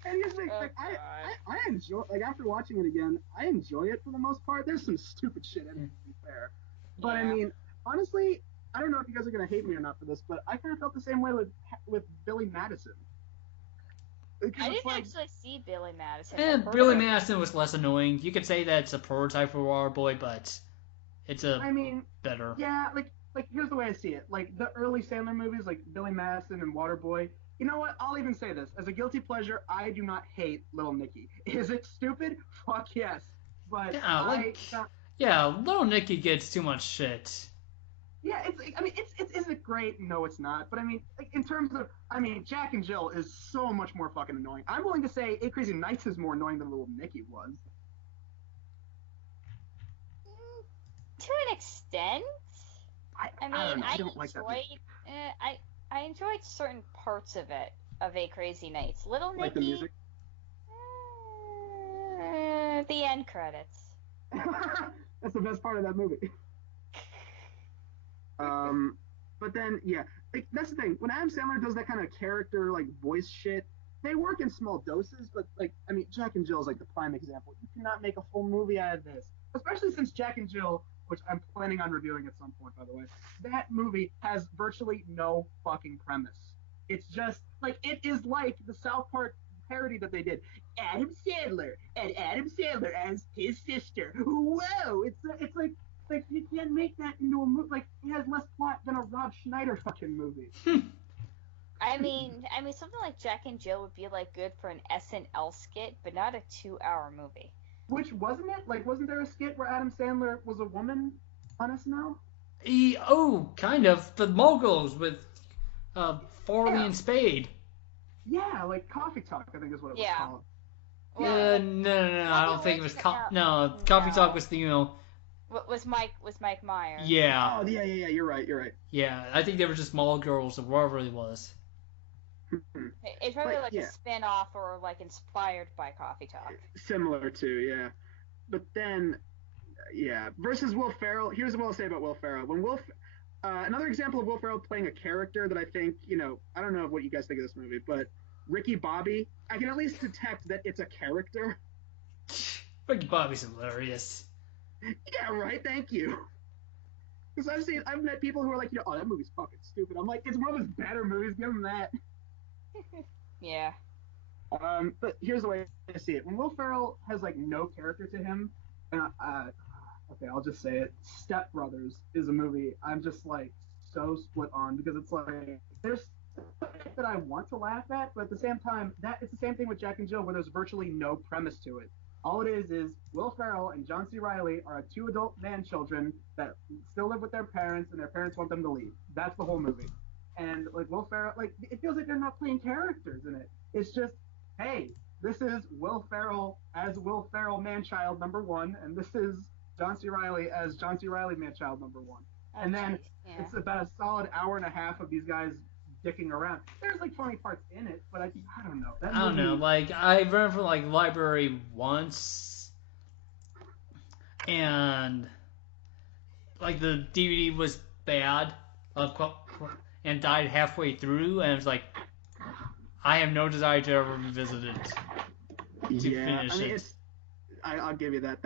here's the thing, I enjoy, after watching it again, I enjoy it for the most part. There's some stupid shit in it, to be fair. But I mean, honestly, I don't know if you guys are gonna hate me or not for this, but I kind of felt the same way with Billy Madison. I didn't actually see Billy Madison. Billy Madison was less annoying. You could say that it's a prototype for Waterboy, but it's better. Yeah, like here's the way I see it. Like the early Sandler movies, like Billy Madison and Waterboy. You know what? I'll even say this as a guilty pleasure. I do not hate Little Nicky. Is it stupid? Fuck yes. But Little Nicky gets too much shit. Yeah, is it great? No, it's not. But I mean, in terms of, Jack and Jill is so much more fucking annoying. I'm willing to say 8 Crazy Nights is more annoying than Little Nicky was. To an extent. I don't like that. I enjoyed certain parts of it, of 8 Crazy Nights. Little Nicky. Like the music? The end credits. That's the best part of that movie. But then, yeah, that's the thing. When Adam Sandler does that kind of character, voice shit, they work in small doses, but, Jack and Jill is, the prime example. You cannot make a full movie out of this. Especially since Jack and Jill, which I'm planning on reviewing at some point, by the way, that movie has virtually no fucking premise. It's just, it is like the South Park parody that they did. Adam Sandler, and Adam Sandler as his sister. Whoa! It's like you can't make that into a movie. It has less plot than a Rob Schneider fucking movie. I mean, something like Jack and Jill would be good for an SNL skit, but not a 2-hour movie. Which wasn't it? Wasn't there a skit where Adam Sandler was a woman on SNL? Kind of. The moguls with Farley and Spade. Yeah, like Coffee Talk, I think is what it was called. No, I don't think it was. Coffee Talk was the Was Mike Myers? Yeah. Oh, yeah. You're right. Yeah, I think they were just mall girls or whatever it was. It's probably like a spin-off or like inspired by Coffee Talk. Similar to, yeah. But then, versus Will Ferrell. Here's what I'll say about Will Ferrell. When another example of Will Ferrell playing a character that I think, I don't know what you guys think of this movie, but Ricky Bobby, I can at least detect that it's a character. Ricky Bobby's hilarious. Yeah, right. Thank you. Because I've met people who are like, oh, that movie's fucking stupid. I'm like, it's one of his better movies. Give him that. Yeah. But here's the way I see it. When Will Ferrell has like no character to him, and okay, I'll just say it. Step Brothers is a movie I'm just like so split on because it's like there's stuff that I want to laugh at, but at the same time, that it's the same thing with Jack and Jill where there's virtually no premise to it. All it is Will Ferrell and John C. Reilly are two adult man children that still live with their parents, and their parents want them to leave. That's the whole movie. And like Will Ferrell, like it feels like they're not playing characters in it. It's just, hey, this is Will Ferrell as Will Ferrell man-child number one, and this is John C. Reilly as John C. Reilly man-child number one. And then it's about a solid hour and a half of these guys dicking around. There's like funny parts in it, but I don't know. I don't know. Like I ran from like library once, and like the DVD was bad, and died halfway through, and it was like, I have no desire to ever revisit it to finish it. I'll give you that.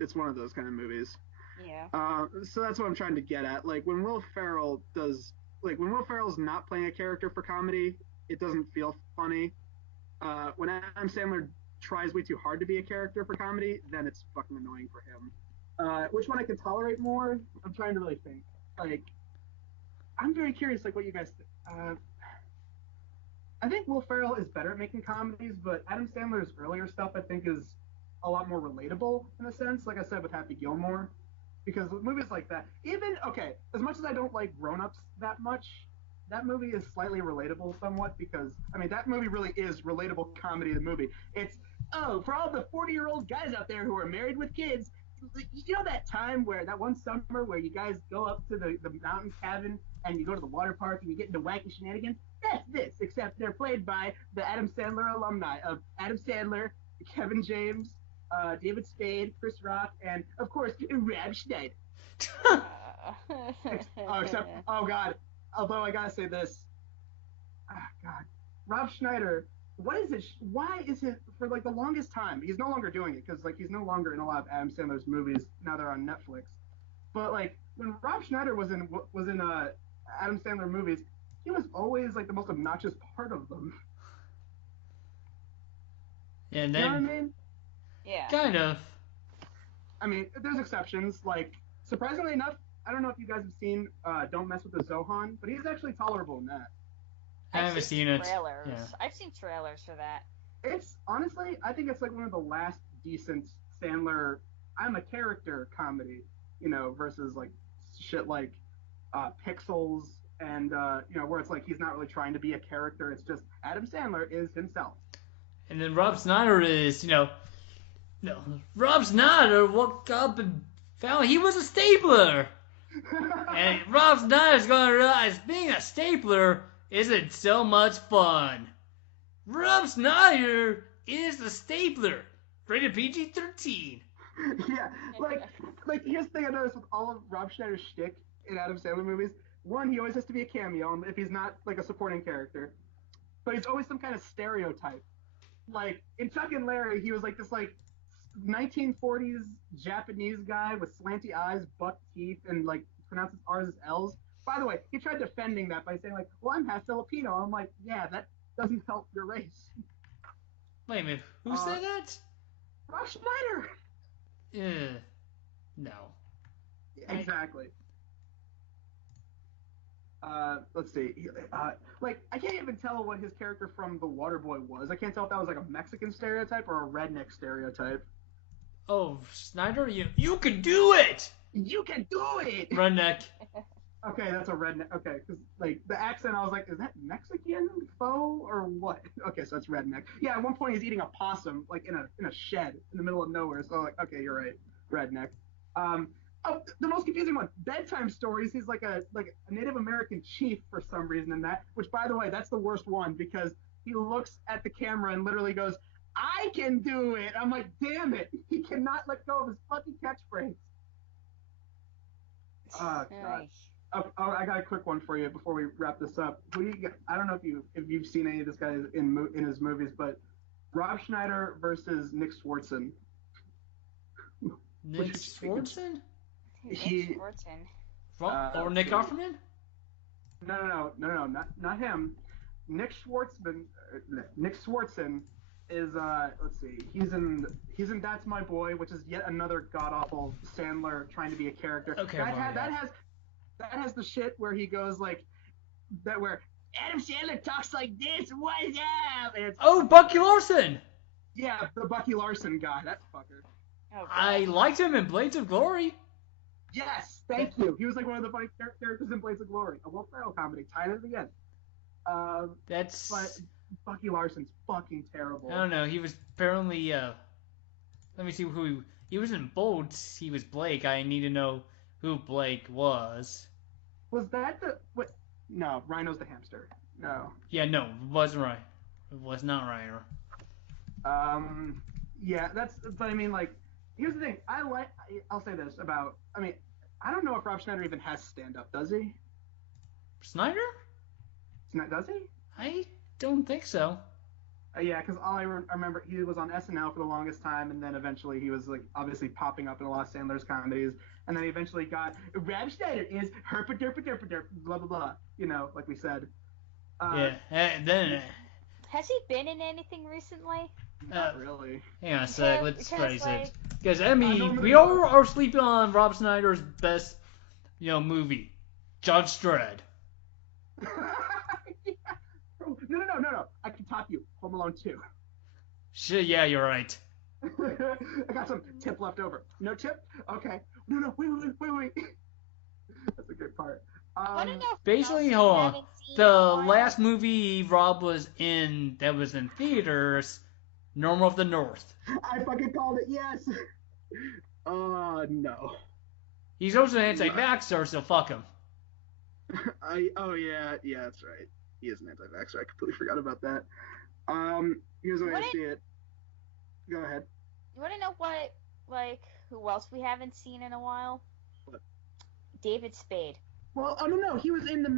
It's one of those kind of movies. Yeah. So that's what I'm trying to get at. Like when Will Ferrell's not playing a character for comedy, it doesn't feel funny. When Adam Sandler tries way too hard to be a character for comedy, then it's fucking annoying for him. Which one I can tolerate more? I'm trying to really think. Like, I'm very curious, like what you guys think. I think Will Ferrell is better at making comedies, but Adam Sandler's earlier stuff I think is a lot more relatable in a sense. Like I said with Happy Gilmore, because with movies like that, as much as I don't like Grown Ups that much, that movie is slightly relatable somewhat because that movie really is relatable comedy. The movie, it's for all the 40-year-old guys out there who are married with kids. You know that one summer where you guys go up to the mountain cabin and you go to the water park and you get into wacky shenanigans? That's this, except they're played by the Adam Sandler alumni of Adam Sandler, Kevin James, David Spade, Chris Rock, and of course Rob Schneider. Oh God! Although I gotta say this, God, Rob Schneider. What is it? Why is it for like the longest time? He's no longer doing it because like he's no longer in a lot of Adam Sandler's movies. Now they're on Netflix. But like when Rob Schneider was in Adam Sandler movies, he was always like the most obnoxious part of them. And then, you know what I mean? Yeah. Kind of. There's exceptions. Like surprisingly enough, I don't know if you guys have seen Don't Mess with the Zohan, but he's actually tolerable in that. I haven't seen it. Trailers. Yeah. I've seen trailers for that. It's honestly, I think it's like one of the last decent Sandler I'm a character comedy, versus like shit like Pixels and where it's like he's not really trying to be a character. It's just Adam Sandler is himself. And then Rob Schneider is, Rob Schneider woke up and found he was a stapler. And Rob Schneider's gonna realize being a stapler isn't so much fun. Rob Schneider is the stapler. Rated PG-13. Yeah, like here's the thing I noticed with all of Rob Schneider's shtick in Adam Sandler movies. One, he always has to be a cameo if he's not like a supporting character. But he's always some kind of stereotype. Like in Chuck and Larry, he was like this like 1940s Japanese guy with slanty eyes, buck teeth, and like pronounces R's as L's. By the way, he tried defending that by saying like, "Well, I'm half Filipino." I'm like, yeah, that doesn't help your race. Wait a minute, who said that? Rob Schneider. No. Exactly. Let's see. Like, I can't even tell what his character from The Waterboy was. I can't tell if that was like a Mexican stereotype or a redneck stereotype. Oh, Schneider, you can do it. You can do it. Redneck. Okay, that's a redneck. Okay, because like the accent, I was like, is that Mexican foe or what? Okay, so it's redneck. Yeah, at one point he's eating a possum like in a shed in the middle of nowhere. So like, okay, you're right, redneck. Um, oh, the most confusing one, bedtime stories. He's like a Native American chief for some reason in that. Which, by the way, that's the worst one because he looks at the camera and literally goes, "I can do it." I'm like, damn it, he cannot let go of his fucking catchphrase. Oh God. I got a quick one for you before we wrap this up. I don't know if you've seen any of this guy in his movies, but Rob Schneider versus Nick Swartzen. Nick Swartzen? Nick Swartzen. Or Nick Offerman? No, not him. Nick Swartzen is let's see, he's in That's My Boy, which is yet another god awful Sandler trying to be a character. Okay, that has the shit where he goes like that where Adam Sandler talks like this. What's up? Bucky Larson. Yeah, the Bucky Larson guy. That fucker. Oh, I liked him in Blades of Glory. Yes, thank you. He was like one of the funny characters in Blades of Glory, a Will Ferrell comedy. Tied at the end. But Bucky Larson's fucking terrible. I don't know. He was apparently. Let me see who he was in. Bolts. He was Blake. I need to know who Blake was. Was that the what? No, Rhino's the hamster. No. Yeah, no, it wasn't right. It was not Rhino. Yeah, but I mean, like, here's the thing. I'll say this about. I mean, I don't know if Rob Schneider even has stand-up. Does he? Snyder? Does he? I don't think so. Yeah, because all I remember, he was on SNL for the longest time, and then eventually he was like obviously popping up in a lot of Sandler's comedies, and then he eventually got Rob Schneider is herpa blah blah blah, like we said. Yeah, and then. Has he been in anything recently? Not really. Hang on a sec, let's phrase like, it. Because, I mean, we all are sleeping on Rob Schneider's best, movie, Judge Dredd. Yeah. No. I can top you. Home Alone 2. Shit, yeah, you're right. I got some tip left over. No tip? Okay. No, wait. That's a good part. Basically, hold on. The last movie Rob was in that was in theaters, Normal of the North. I fucking called it, yes! No. He's also an anti-vaxxer, so fuck him. Yeah, that's right. He is an anti-vaxxer. I completely forgot about that. Here's the way I see it. Go ahead. You want to know who else we haven't seen in a while? What? David Spade. Well, no. He was in the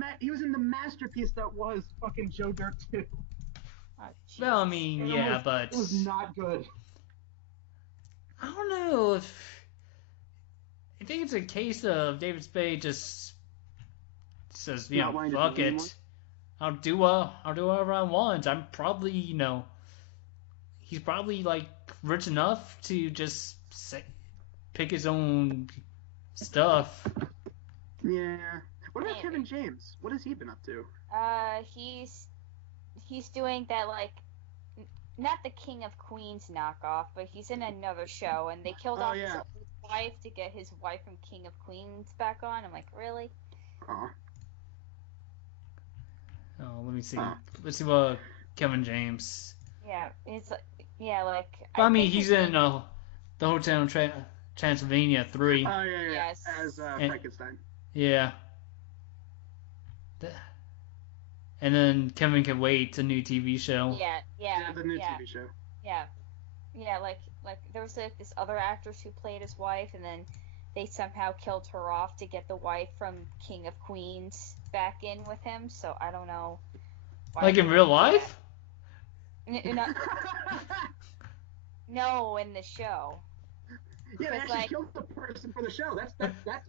masterpiece that was fucking Joe Dirt 2. Oh, well, I mean, but... It was not good. I don't know if... I think it's a case of David Spade just says, fuck it. I'll do whatever I want. I'm probably, he's probably, rich enough to just pick his own stuff. Yeah. What about Kevin James? What has he been up to? He's doing that, not the King of Queens knockoff, but he's in another show, and they killed off his wife to get his wife from King of Queens back on. I'm like, really? Aw. Oh, let me see. Let's see what Kevin James. Yeah, it's I mean, he's in the Hotel Transylvania 3. Oh yeah. Yes. As Frankenstein. Yeah. And then Kevin Can Wait, a new TV show. Yeah, the new TV show. Yeah, like there was this other actress who played his wife, and then they somehow killed her off to get the wife from King of Queens back in with him. So I don't know. Like in real life? No, in the show. Yeah, they actually killed the person for the show. That's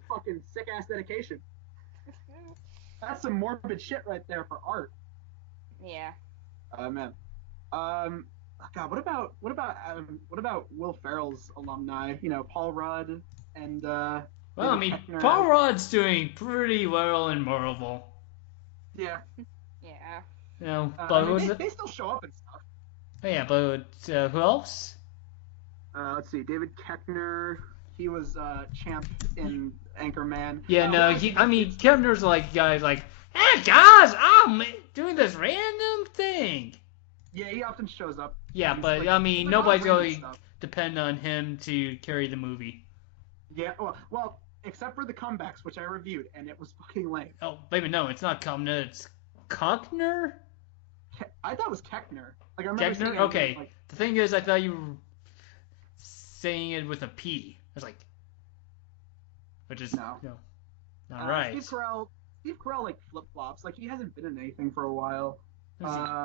fucking sick ass dedication. That's some morbid shit right there for art. Yeah. Man. God, what about Will Ferrell's alumni? Paul Rudd and. Well, I mean, Paul Rudd's doing pretty well in Marvel. Yeah. Yeah. But they still show up and stuff. Yeah, but who else? Let's see, David Koechner. He was Champ in Anchorman. Yeah, no, Kevner's like guys like, hey guys, I'm doing this random thing. Yeah, he often shows up. Yeah, He's but like, nobody's random going to stuff. depend on him to carry the movie. Yeah, well, except for the comebacks, which I reviewed, and it was fucking lame. Oh, wait a minute, no, it's not Cumner, it's Cockner? I thought it was Keckner. Like I remember Keckner? seeing Okay. Like, The thing is, I thought you were saying it with a P. I was like, which is No. not right. Steve Carell like flip flops. Like he hasn't been in anything for a while.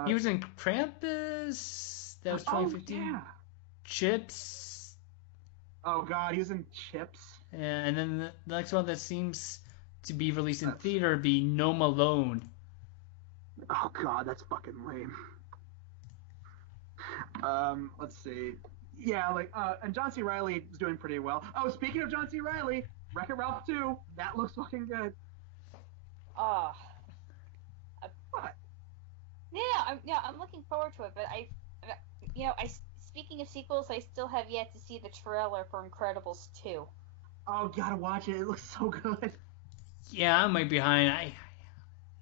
He was in Krampus. That was 2015. Oh, yeah. Chips. Oh god, he was in Chips. And then the next one that seems to be released in theater would be No Malone. Oh god, that's fucking lame. Let's see. Yeah, like and John C. Reilly is doing pretty well. Oh, speaking of John C. Reilly, Wreck-It Ralph 2, that looks fucking good. Oh. What? Yeah, I'm looking forward to it, but speaking of sequels, I still have yet to see the trailer for Incredibles 2. Oh, gotta watch it. It looks so good. Yeah, I'm way behind.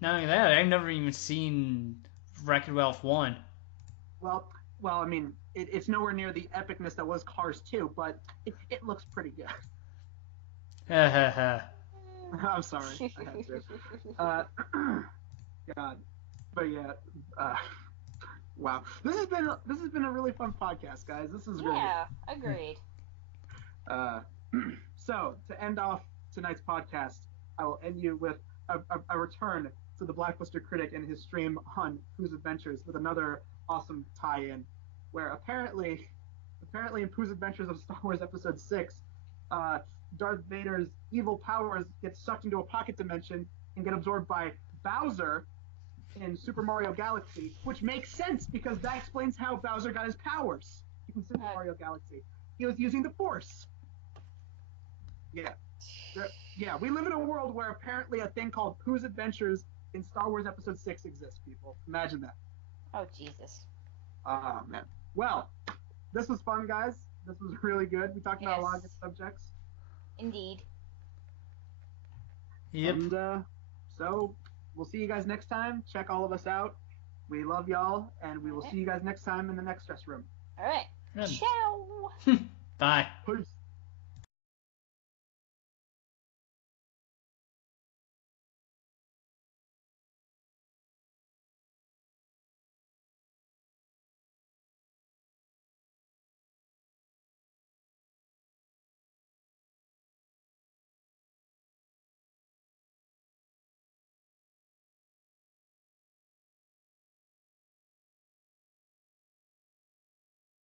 Not only that, I've never even seen Wreck-It Ralph 1. Well, I mean, it's nowhere near the epicness that was Cars 2, but it looks pretty good. I'm sorry. I had to. God, but yeah. Wow, this has been a really fun podcast, guys. This is great. Yeah, agreed. So to end off tonight's podcast, I will end you with a return to the Blackbuster critic and his stream on Pooh's Adventures with another awesome tie-in, where apparently in Pooh's Adventures of Star Wars Episode 6, Darth Vader's evil powers get sucked into a pocket dimension and get absorbed by Bowser in Super Mario Galaxy, which makes sense because that explains how Bowser got his powers in Super Mario Galaxy. He was using the Force. Yeah, we live in a world where apparently a thing called Pooh's Adventures in Star Wars Episode 6 exists, people. Imagine that. Oh, Jesus. Oh, man. Well, this was fun, guys. This was really good. We talked about a lot of good subjects. Indeed. Yep. And so we'll see you guys next time. Check all of us out. We love y'all, and we will see you guys next time in the next dress room. All right. Good. Ciao. Bye. Peace.